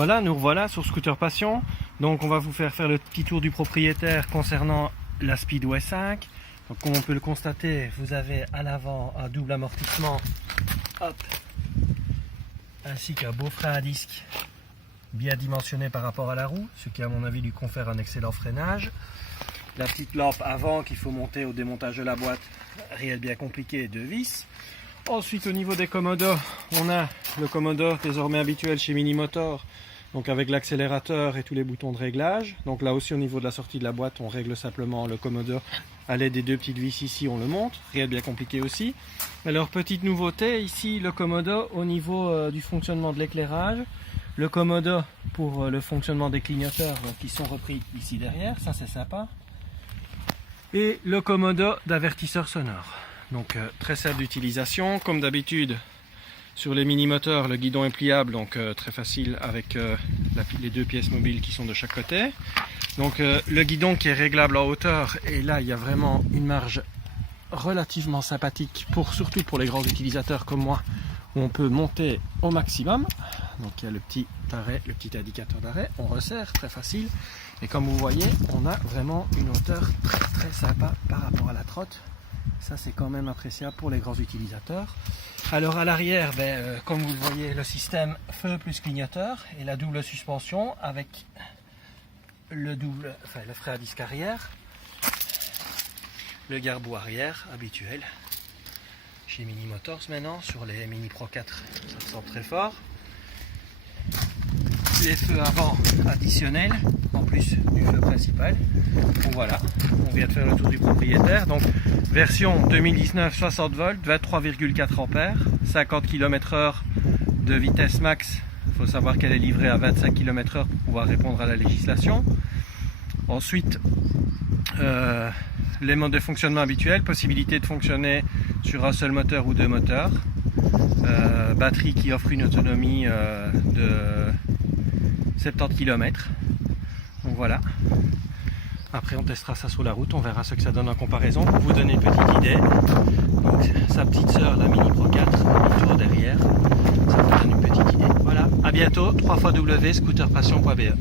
Voilà, nous revoilà sur Scooter Passion. Donc on va vous faire le petit tour du propriétaire concernant la Speedway 5. Donc comme on peut le constater, vous avez à l'avant un double amortissement, hop, ainsi qu'un beau frein à disque bien dimensionné par rapport à la roue, ce qui à mon avis lui confère un excellent freinage. La petite lampe avant qu'il faut monter au démontage de la boîte, réel bien compliqué, 2 vis. Ensuite au niveau des commodos, on a le commodo désormais habituel chez Minimotor, donc avec l'accélérateur et tous les boutons de réglage. Donc là aussi au niveau de la sortie de la boîte, on règle simplement le commodo à l'aide des 2 petites vis ici, on le monte, rien de bien compliqué aussi. Alors petite nouveauté ici, le commodo au niveau du fonctionnement de l'éclairage, le commodo pour le fonctionnement des clignoteurs qui sont repris ici derrière, ça c'est sympa. Et le commodo d'avertisseur sonore. Donc très simple d'utilisation, comme d'habitude sur les mini-moteurs le guidon est pliable, donc très facile avec les 2 pièces mobiles qui sont de chaque côté. Donc le guidon qui est réglable en hauteur, et là il y a vraiment une marge relativement sympathique, surtout pour les grands utilisateurs comme moi, où on peut monter au maximum. Donc il y a le petit arrêt, le petit indicateur d'arrêt, on resserre, très facile. Et comme vous voyez, on a vraiment une hauteur très sympa par rapport à la trotte. Ça c'est quand même appréciable pour les grands utilisateurs. Alors à l'arrière, comme vous le voyez, le système feu plus clignoteur et la double suspension avec le frein à disque arrière, le garde-boue arrière habituel chez Mini Motors maintenant. Sur les Mini Pro 4 ça sent très fort. Les feux avant additionnels en plus du feu principal. Donc voilà, on vient de faire le tour du propriétaire. Donc version 2019 60 volts, 23,4 ampères, 50 km/h de vitesse max. Il faut savoir qu'elle est livrée à 25 km/h pour pouvoir répondre à la législation. Ensuite, les modes de fonctionnement habituels, possibilité de fonctionner sur un seul moteur ou 2 moteurs, batterie qui offre une autonomie de 70 km. Donc voilà. Après on testera ça sur la route, on verra ce que ça donne en comparaison pour vous donner une petite idée. Donc sa petite sœur, la Mini Pro 4, le tour derrière, ça vous donne une petite idée. Voilà, à bientôt, www.scooterpassion.be.